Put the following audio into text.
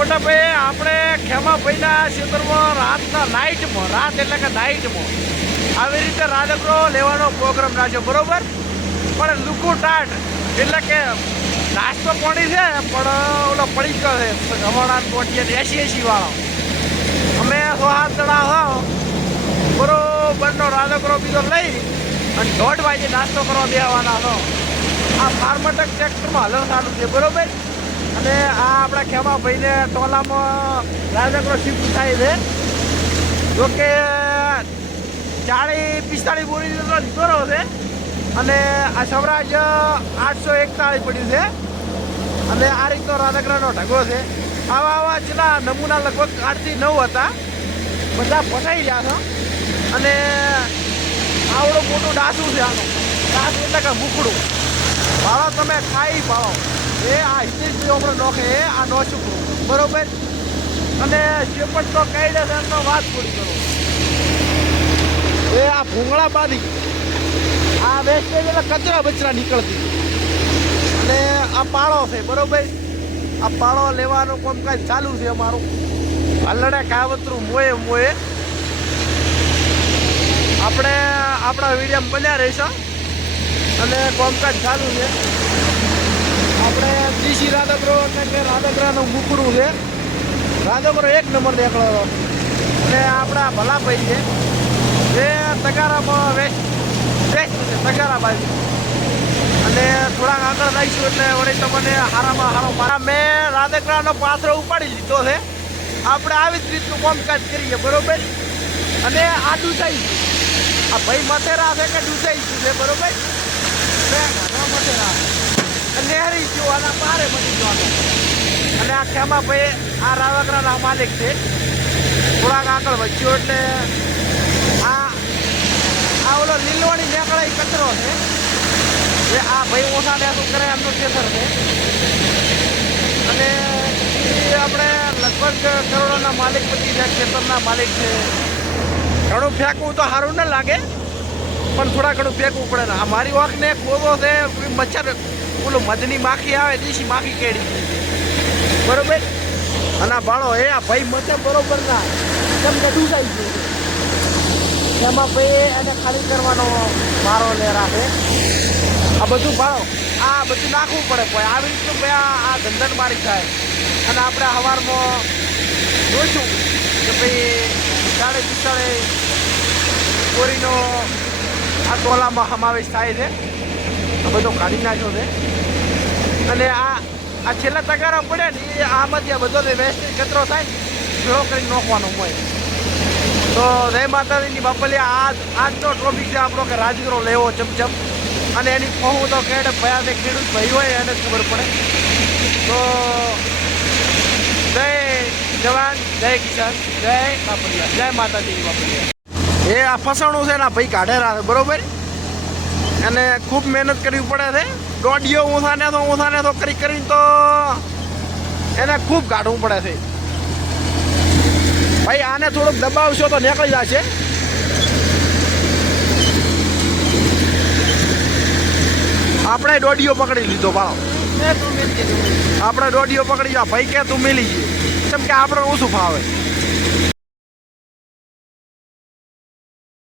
મોટા ભાઈ આપણે ખેમાભાઈના ક્ષેત્રમાં રાતના રાત એટલે કે નાઇટમાં આવી રીતે રાધકરો લેવાનો પ્રોગ્રામ રાખ્યો બરોબર. પણ લુકુ ટાટ એટલે કે નાસ્તો પાણી છે પણ ઓલો પડી ગયો છે ગવાણા ટોટિયા 80 વાળો. અમે 6-7 જણા હો બરોબરનો રાધકરો બીજો લઈ અને 1:30 વાગે નાસ્તો કરવા બેસવાના હતો. આ ફાર્મટક ટ્રેક્ટરમાં હલન ચાલુ છે બરોબર. અને આ આપણા ખેમાભાઈને ટોલામાં રાધકરો શિફ્ટ થાય છે. જોકે 40-45 બોરી લીધો છે અને આ સવરાજ 841 પડ્યું છે. અને આ રીતનો રાધકરાનો ઢગો છે. આવા જેટલા નમૂના લગભગ 8 થી 9 હતા, બધા પટાઈ રહ્યા છો. અને આવડું મોટું ડાસું છે. આનું ડાસું એટલે કે મુકડું ભાડો તમે ખાઈ ભાડો એ આ હિતેશ હમણાં નોખે આ નો છોકરું બરોબર. અને શેપટ તો કઈ દે એમનો વાત પૂરી કરો એ આ ભૂંગળા બાદી આ વેસ્ટેજ એટલે કચરા બચરા નીકળતી. અને આ પાળો છે બરોબર. આ પાળો લેવાનું કામકાજ ચાલુ છે અમારું. હલડે કાવતરું મોએ આપણે આપણા વિડીયો બન્યા રહીશું અને કામકાજ ચાલુ છે. આપણે દેશી રાધકરો એટલે કે રાધકરાનું મુકડું છે. રાધકરો 1 નંબર દેખાડો. અને આપણા ભલાભાઈ છે જે તગારામાં વેસ્ટ છે તગારા બાજુ. અને થોડાક આગળ જઈશું એટલે વળી તમને હારામાં હારો મારા મેં રાધકરાનો પાથરો ઉપાડી લીધો છે. આપણે આવી જ રીતનું કામકાજ કરીએ બરોબર. અને આ ડૂસાઈ આ ભાઈ મથેરા છે કે ડૂસાઈ છે બરોબર. મથેરા નહેરી જોવાના પારે મળી જવાનો. અને આ ખેમાભાઈ આ રાધકરાના માલિક છે. થોડાક આગળ વધ્યો એટલે આ ઓલો લીલવાણી નીકળાય કચરો છે એ આ ભાઈ ઓછા શું કરે એમનું ખેતર છે. અને એ આપણે લગભગ કરોડોના માલિક બધી છે, ખેતરના માલિક છે. ઘણું ફેંકવું તો સારું ન લાગે પણ થોડા ઘણું ફેંકવું પડે ને. આ મારી વાંખને ખોદો છે મચ્છર ઓલું મધની માખી આવે દેશી માખી કેળી બરોબર. અને આ ભાડો એ આ ભાઈ મચે બરોબર ના તમને ડૂસાઈ ગયું છે. એમાં ભાઈ એને ખાલી કરવાનો મારો લે રાખે. આ બધું ભાડો આ બધું નાખવું પડે ભાઈ. આવી રીતનું ભાઈ આ ધંધન મારી થાય. અને આપણે સવારમાં જોઈશું કે ભાઈ 40-45 બોરીનો આ ટોલામાં સમાવેશ થાય છે. આ બધો કાઢી નાખ્યો છે. અને આ છેલ્લા તગારા પડ્યા ને એ આમાંથી આ બધો વેસ્ટેજ કચરો થાય ને ભેળો કરી નાખવાનો હોય. તો જય માતાજીની બાપલિયા આજનો ટ્રોફિક છે આપણો કે રાજગરો લેવો ચમચમ. અને એની પહોં તો કેડે ભયા છે ખેડૂત ભાઈ હોય એને જ ખબર પડે. તો જય જવાન જય કિસાન જય બાપલિયા જય માતાજીની બાપલિયા. એ આ ફસાણું છે ને ભાઈ કાઢેલા છે બરોબર. અને ખૂબ મહેનત કરવી પડે છે. દોઢિયો ઊંસાને તો કરીને તો એને ખૂબ કાઢવું પડે છે ભાઈ. આને થોડુંક દબાવશો તો નીકળી જશે. આપણે દોઢિયો પકડી લીધો બાળો. આપણે દોઢિયો પકડી જા ભાઈ કે તું મિલી ગઈ કેમ કે આપણે ઓછું ફાવે.